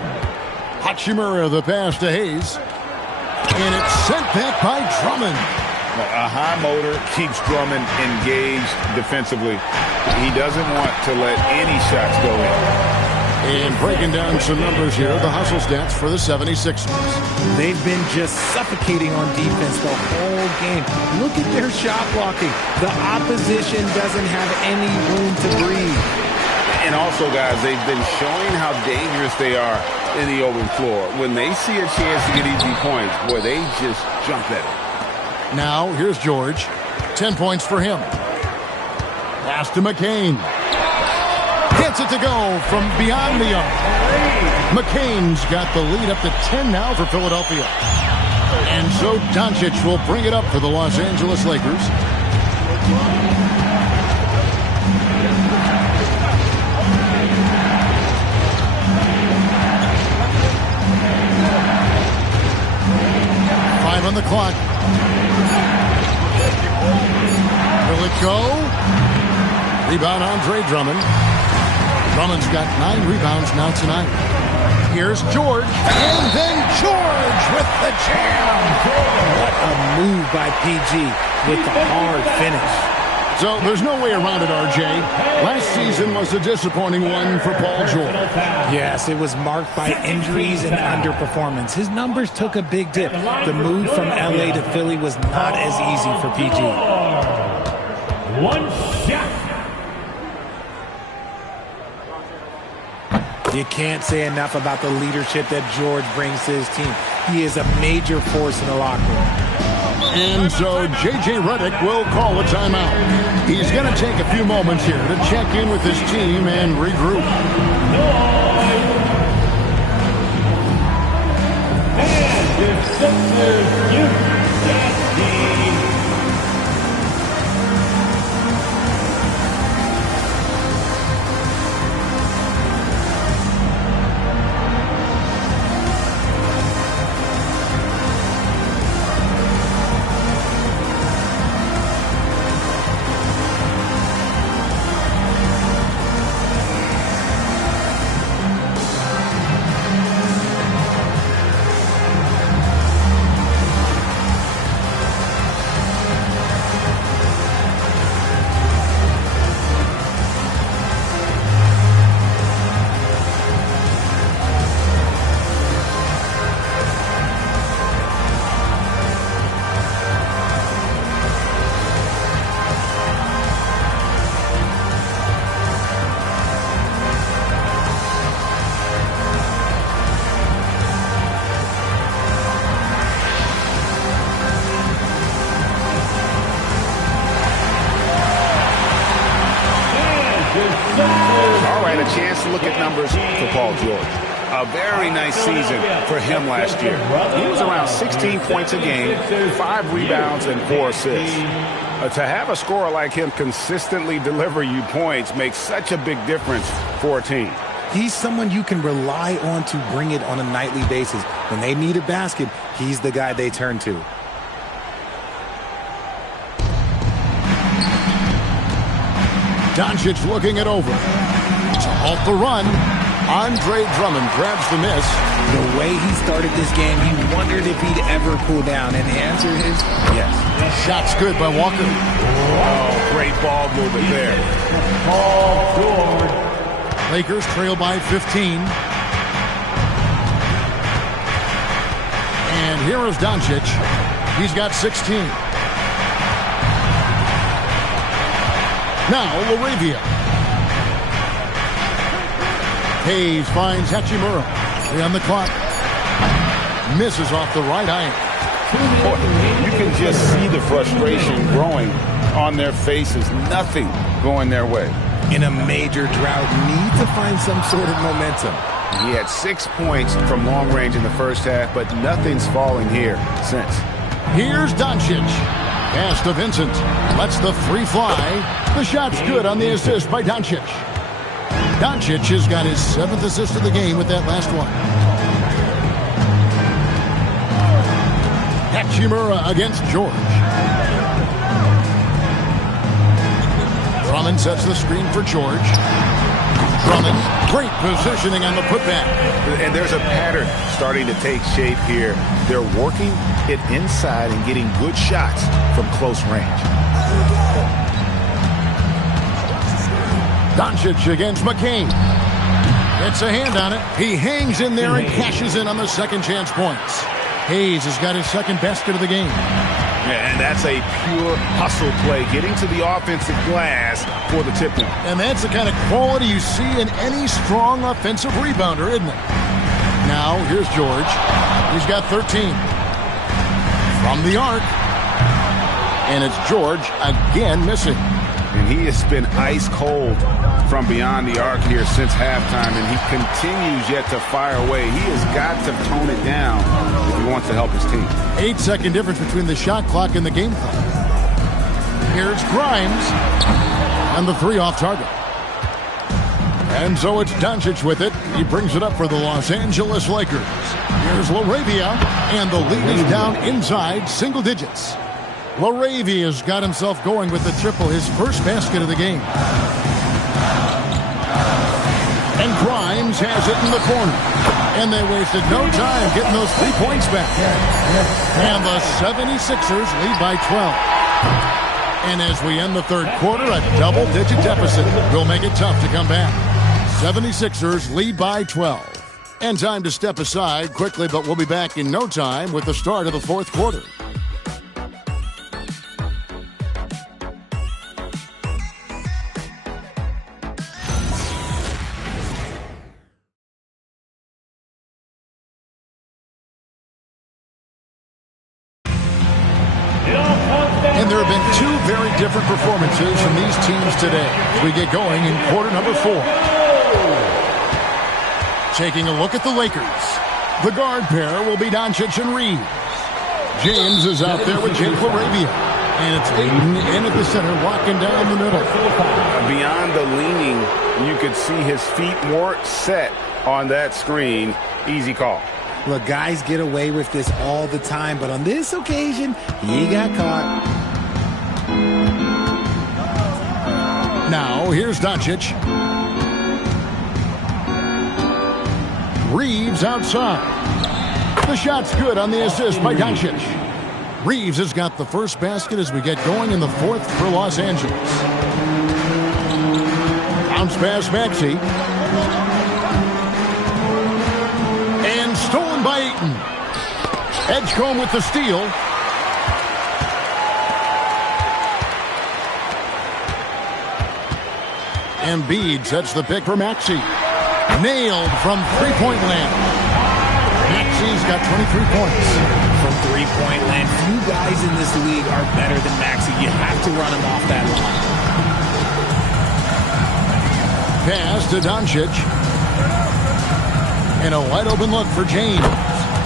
Hachimura the pass to Hayes. And it's sent back by Drummond. A high motor keeps Drummond engaged defensively. He doesn't want to let any shots go in. And breaking down some numbers here, the hustle stats for the 76ers. They've been just suffocating on defense the whole game. Look at their shot blocking. The opposition doesn't have any room to breathe. And also, guys, they've been showing how dangerous they are in the open floor. When they see a chance to get easy points, boy, they just jump at it. Now, here's George. 10 points for him. Pass to McCain. Gets it to go from beyond the arc. McCain's got the lead up to 10 now for Philadelphia. And so Doncic will bring it up for the Los Angeles Lakers. Five on the clock. Will it go? Rebound Andre Drummond. Drummond's got 9 rebounds now tonight. Here's George. And then George with the jam. What a move by PG with the hard finish. So there's no way around it, RJ. Last season was a disappointing one for Paul George. Yes, it was marked by injuries and underperformance. His numbers took a big dip. The move from LA to Philly was not as easy for PG. One shot. You can't say enough about the leadership that George brings to his team. He is a major force in the locker room. And so J.J. Redick will call a timeout. He's going to take a few moments here to check in with his team and regroup. And your Sixers USA team. All right, a chance to look at numbers for Paul George. A very nice season for him last year. He was around 16 points a game, 5 rebounds, and 4 assists. To have a scorer like him consistently deliver you points makes such a big difference for a team. He's someone you can rely on to bring it on a nightly basis. When they need a basket, he's the guy they turn to. Doncic looking it over. To halt the run. Andre Drummond grabs the miss. The way he started this game, he wondered if he'd ever cool down, and the answer is yes. Shot's good by Walker. Oh, great ball movement there. Paul George. Lakers trail by 15. And here is Doncic. He's got 16. Now Laravia. Hayes finds Hachimura. 3 on the clock. Misses off the right eye. Boy, you can just see the frustration growing on their faces. Nothing going their way. In a major drought, need to find some sort of momentum. He had 6 points from long range in the first half, but nothing's falling here since. Here's Doncic. Pass to Vincent. Lets the 3 fly. The shot's good on the assist by Doncic. Doncic has got his 7th assist of the game with that last one. Hachimura against George. Drummond sets the screen for George. Drummond, great positioning on the putback. And there's a pattern starting to take shape here. They're working it inside and getting good shots from close range. Doncic against McCain. Gets a hand on it. He hangs in there and cashes in on the second chance points. Hayes has got his second basket of the game. Yeah, and that's a pure hustle play, getting to the offensive glass for the tip point. And that's the kind of quality you see in any strong offensive rebounder, isn't it? Now, here's George. He's got 13. From the arc. And it's George again missing. And he has been ice cold from beyond the arc here since halftime, and he continues yet to fire away. He has got to tone it down if he wants to help his team. 8-second difference between the shot clock and the game clock. Here's Grimes. And the 3 off target. And so it's Doncic with it. He brings it up for the Los Angeles Lakers. Here's Laravia, and the lead is down inside single digits. Laravia's got himself going with the triple, his first basket of the game. And Grimes has it in the corner. And they wasted no time getting those 3 points back. And the 76ers lead by 12. And as we end the third quarter, a double-digit deficit will make it tough to come back. 76ers lead by 12. And time to step aside quickly, but we'll be back in no time with the start of the fourth quarter. And there have been 2 very different performances from these teams today as we get going in quarter number 4. Taking a look at the Lakers. The guard pair will be Doncic and Reeves. James is out there with Jake Laravia. And it's Ayton in at the center, locking down the middle. Beyond the leaning, you could see his feet weren't set on that screen. Easy call. Look, guys get away with this all the time, but on this occasion, he got caught. Now, here's Doncic. Reeves outside. The shot's good on the assist by Doncic. Reeves has got the first basket as we get going in the fourth for Los Angeles. Bounce pass Maxey. And stolen by Ayton. Edgecombe with the steal. Embiid sets the pick for Maxey. Nailed from three-point land. Maxey's got 23 points. From three-point land, few guys in this league are better than Maxey. You have to run him off that line. pass to Doncic. And a wide open look for James.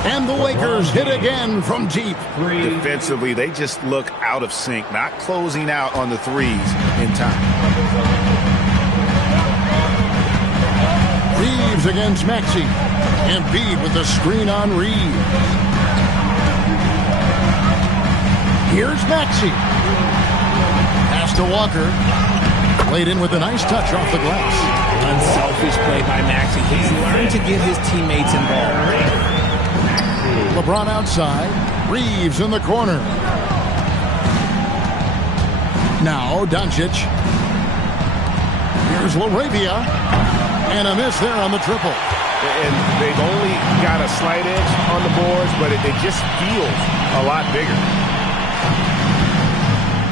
And the Lakers hit again from deep. Defensively, they just look out of sync, not closing out on the threes in time. Reeves against Maxey. Embiid with the screen on Reeves. Here's Maxey. Pass to Walker. Played in with a nice touch off the glass. Unselfish play by Maxey. He's learned to get his teammates involved. LeBron outside. Reeves in the corner. Now Doncic. Here's LaRavia. And a miss there on the triple. And they've only got a slight edge on the boards, but it just feels a lot bigger.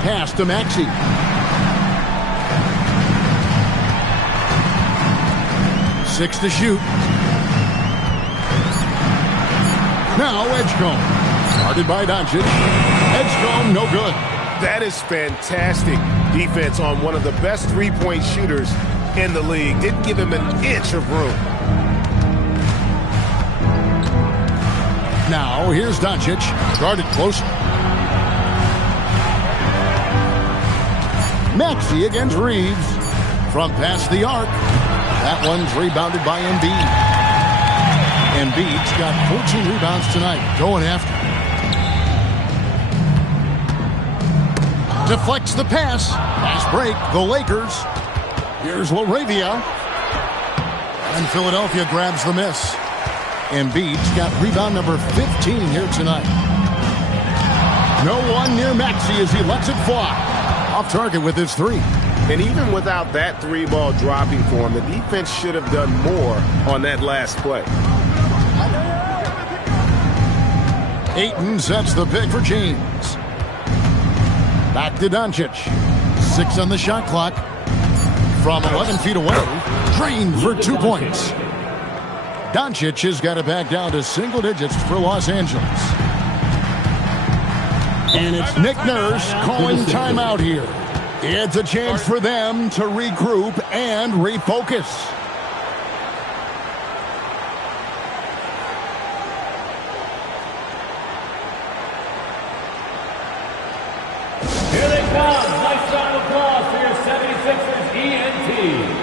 Pass to Maxey. Six to shoot. Now Edgecombe. Guarded by Doncic. Edgecombe, no good. That is fantastic defense on one of the best three-point shooters in the league. Didn't give him an inch of room. Now here's Doncic. Guarded close. Maxey against Reeves. From past the arc. That one's rebounded by Embiid. Embiid's got 14 rebounds tonight. Going after. Deflects the pass. Fast break. The Lakers. Here's LaRavia. And Philadelphia grabs the miss. Embiid's got rebound number 15 here tonight. No one near Maxey as he lets it fly. Off target with his three. And even without that three ball dropping for him, the defense should have done more on that last play. Ayton sets the pick for James. Back to Doncic. 6 on the shot clock. From 11 feet away. Drained for 2 points. Doncic has got it back down to single digits for Los Angeles. And it's Nick Nurse calling timeout here. It's a chance for them to regroup and refocus. Here they come. Nice round of applause for your 76ers ENT.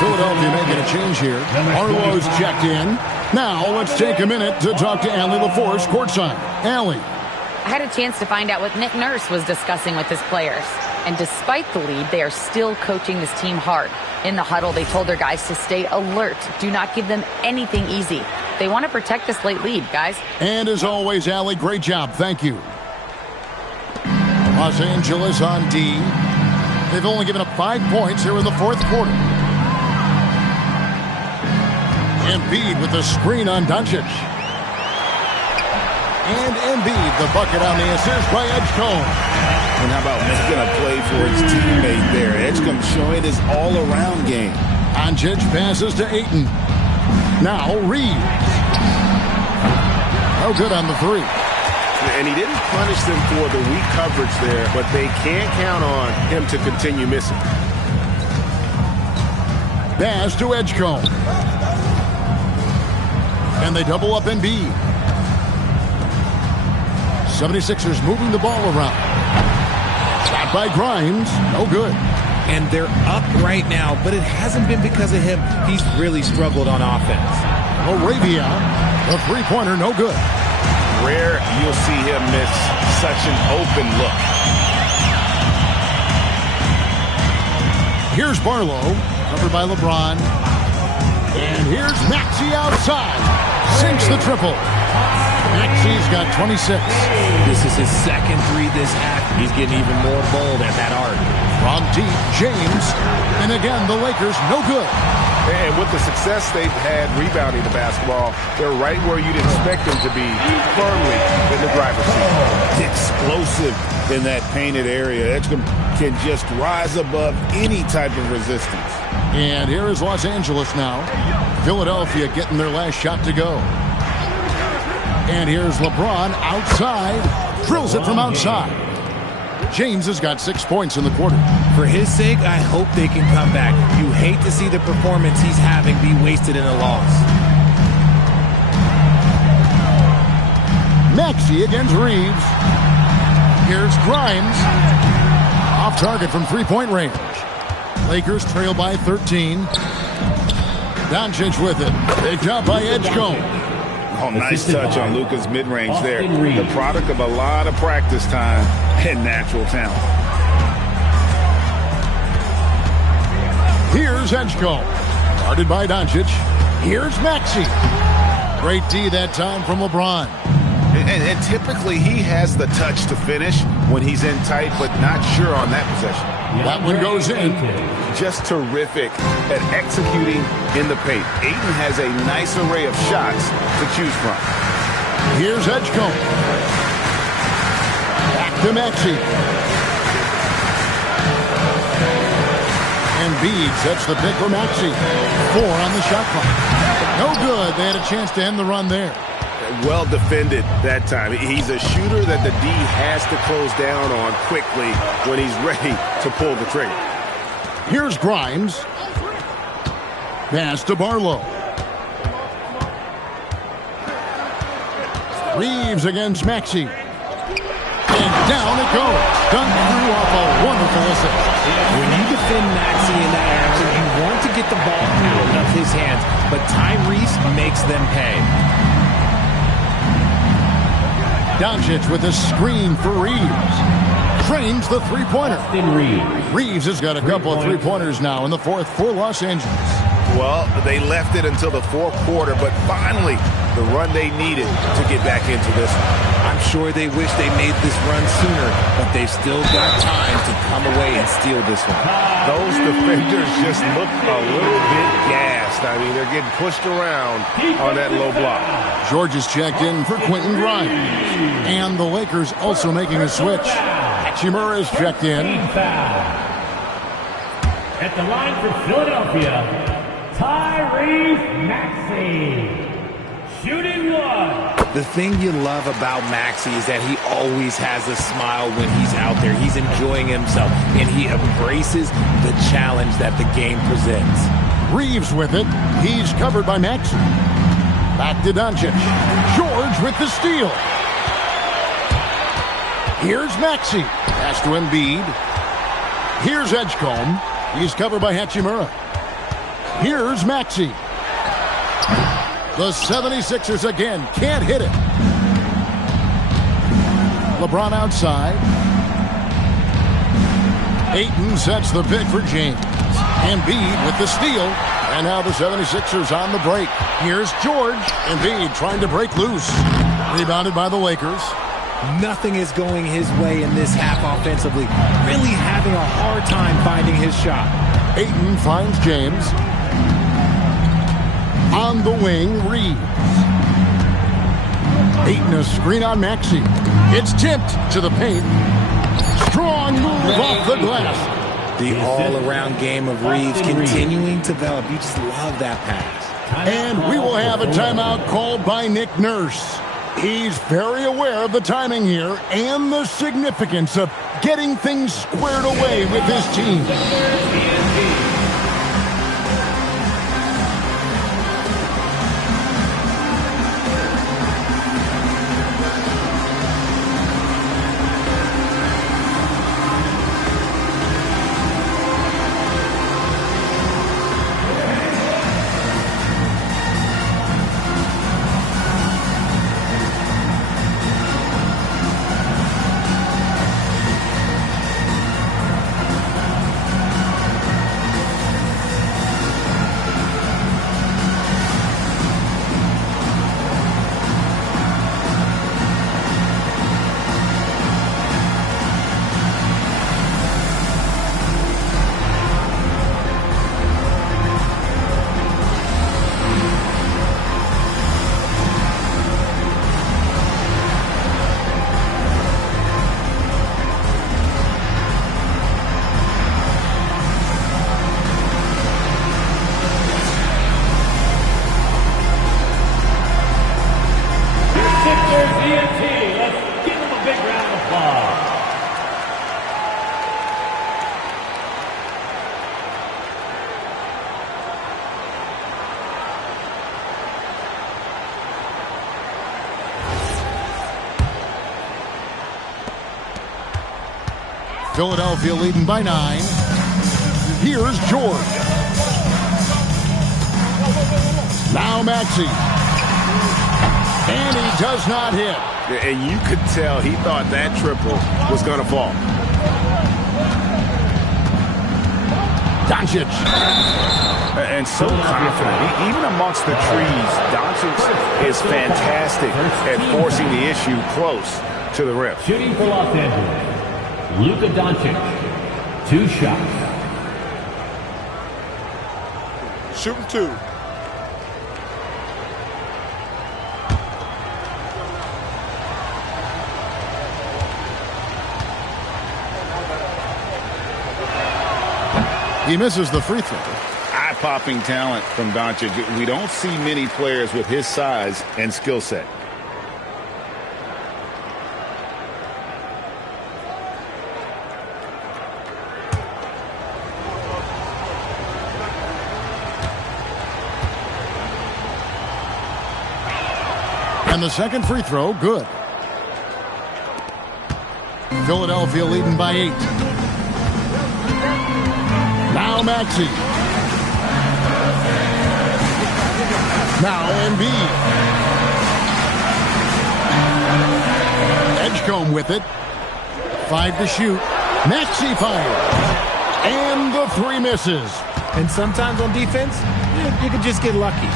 Philadelphia making a change here. Arlo's checked in. Now let's take a minute to talk to Allie LaForce courtside. Allie. I had a chance to find out what Nick Nurse was discussing with his players. And despite the lead, they are still coaching this team hard. In the huddle, they told their guys to stay alert. Do not give them anything easy. They want to protect this late lead, guys. And as always, Allie, great job. Thank you. Los Angeles on D. They've only given up 5 points here in the fourth quarter. Embiid with the screen on Doncic. And Embiid, the bucket on the assist by Edgecombe. And how about making a play for his teammate there? Edgecombe showing his all-around game. Doncic passes to Ayton. Now Reeves. No good on the three. And he didn't punish them for the weak coverage there, but they can't count on him to continue missing. Pass to Edgecombe. And they double up Embiid. 76ers moving the ball around. Shot by Grimes. No good. And they're up right now, but it hasn't been because of him. He's really struggled on offense. Moravia, the three-pointer, no good. Rare you'll see him miss such an open look. Here's Barlow, covered by LeBron. And here's Maxey outside. Sinks the triple. Maxey's got 26. This is his second three this half. He's getting even more bold at that arc. From deep, James. And again, the Lakers, no good. And with the success they've had rebounding the basketball, they're right where you'd expect them to be, firmly in the driver's seat. Explosive in that painted area. Edgecombe can just rise above any type of resistance. And here is Los Angeles now. Philadelphia getting their last shot to go. And here's LeBron outside. Drills it from outside. James has got 6 points in the quarter. For his sake, I hope they can come back. You hate to see the performance he's having be wasted in a loss. Maxey against Reeves. Here's Grimes. Off target from three-point range. Lakers trail by 13. Doncic with it. Big job by Edgecombe. Oh, nice touch on Luka's mid-range there. The product of a lot of practice time and natural talent. Here's Edgecombe. Guarded by Doncic. Here's Maxey. Great D that time from LeBron. And typically he has the touch to finish when he's in tight, but not sure on that possession. That one goes in. Just terrific at executing in the paint. Ayton has a nice array of shots to choose from. Here's Edgecombe. Back to Maxey. And Embiid sets the pick for Maxey. 4 on the shot clock. No good. They had a chance to end the run there. Well defended that time. He's a shooter that the D has to close down on quickly when he's ready to pull the trigger. Here's Grimes. Pass to Barlow. Reeves against Maxey. And down it goes. Dunk through off a wonderful assist. When you defend Maxey in that action, you want to get the ball out of his hands, but Tyrese makes them pay. Doncic with a screen for Reeves. Trains the three-pointer. Reeves has got a couple of three-pointers now in the fourth for Los Angeles. Well, they left it until the fourth quarter, but finally the run they needed to get back into this one. I'm sure they wish they made this run sooner, but they've still got time to come away and steal this one. Those defenders just look a little bit gassed. I mean, they're getting pushed around on that low block. George is checked in for Quentin Grimes. And the Lakers also making a switch. Hachimura is checked in. At the line for Philadelphia, Tyrese Maxey. Shooting one. The thing you love about Maxey is that he always has a smile when he's out there. He's enjoying himself, and he embraces the challenge that the game presents. Reeves with it. He's covered by Maxey. Back to Doncic. George with the steal. Here's Maxey. Pass to Embiid. Here's Edgecombe. He's covered by Hachimura. Here's Maxey. The 76ers again can't hit it. LeBron outside. Ayton sets the pick for James. Embiid with the steal. And now the 76ers on the break. Here's George. Embiid trying to break loose. Rebounded by the Lakers. Nothing is going his way in this half offensively. Really having a hard time finding his shot. Ayton finds James. On the wing, Reeves. Ayton a screen on Maxey. It's tipped to the paint. Strong move off the glass. The all-around game of Reeves continuing to develop. You just love that pass. And we will have a timeout called by Nick Nurse. He's very aware of the timing here and the significance of getting things squared away with his team. Philadelphia leading by 9. Here's George. Now Maxey. And he does not hit. And you could tell he thought that triple was going to fall. Doncic. And so confident. Even amongst the trees, Doncic is fantastic at forcing the issue close to the rim. Shooting for Los Angeles, Luka Doncic. 2 shots. Shooting 2. He misses the free throw. Eye-popping talent from Doncic. We don't see many players with his size and skill set. And the second free throw, good. Philadelphia leading by 8. Now Maxey. Now Embiid. Edgecombe with it. 5 to shoot. Maxey fires. And the 3 misses. And sometimes on defense, you can just get lucky.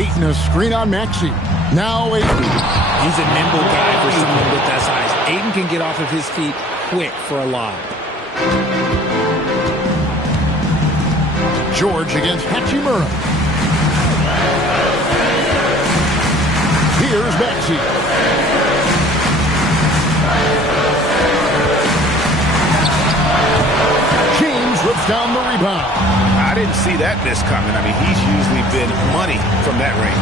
Ayton a screen on Maxey. Now Ayton. He's a nimble guy for someone with that size. Ayton can get off of his feet quick for a lob. George against Hachimura. Here's Maxey. James rips down the rebound. I didn't see that miss coming. I mean, he's usually been money from that range.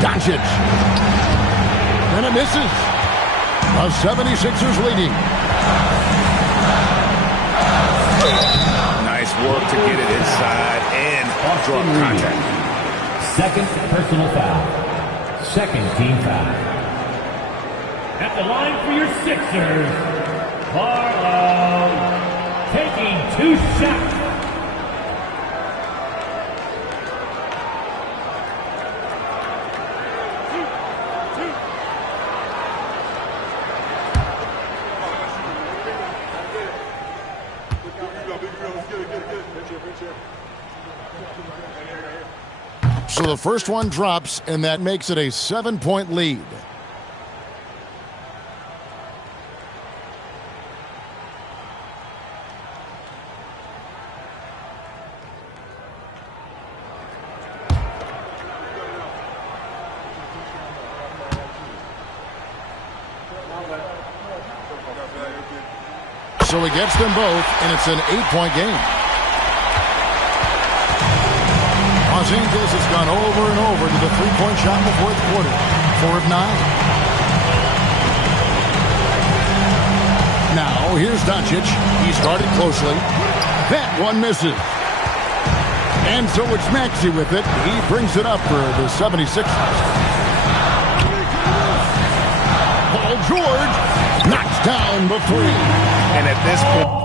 Doncic. And it misses. The 76ers leading. Nice work to get it inside and draw contact. Second personal foul. Second team foul. At the line for your Sixers, Barlow taking 2 shots. So the first one drops, and that makes it a 7-point lead. So he gets them both, and it's an 8-point game. Los Angeles has gone over and over to the 3-point shot in the fourth quarter. 4 of 9. Now, here's Doncic. He started closely. That one misses. And so it's Maxey with it. He brings it up for the 76ers. Paul George knocks down the 3. And at this point,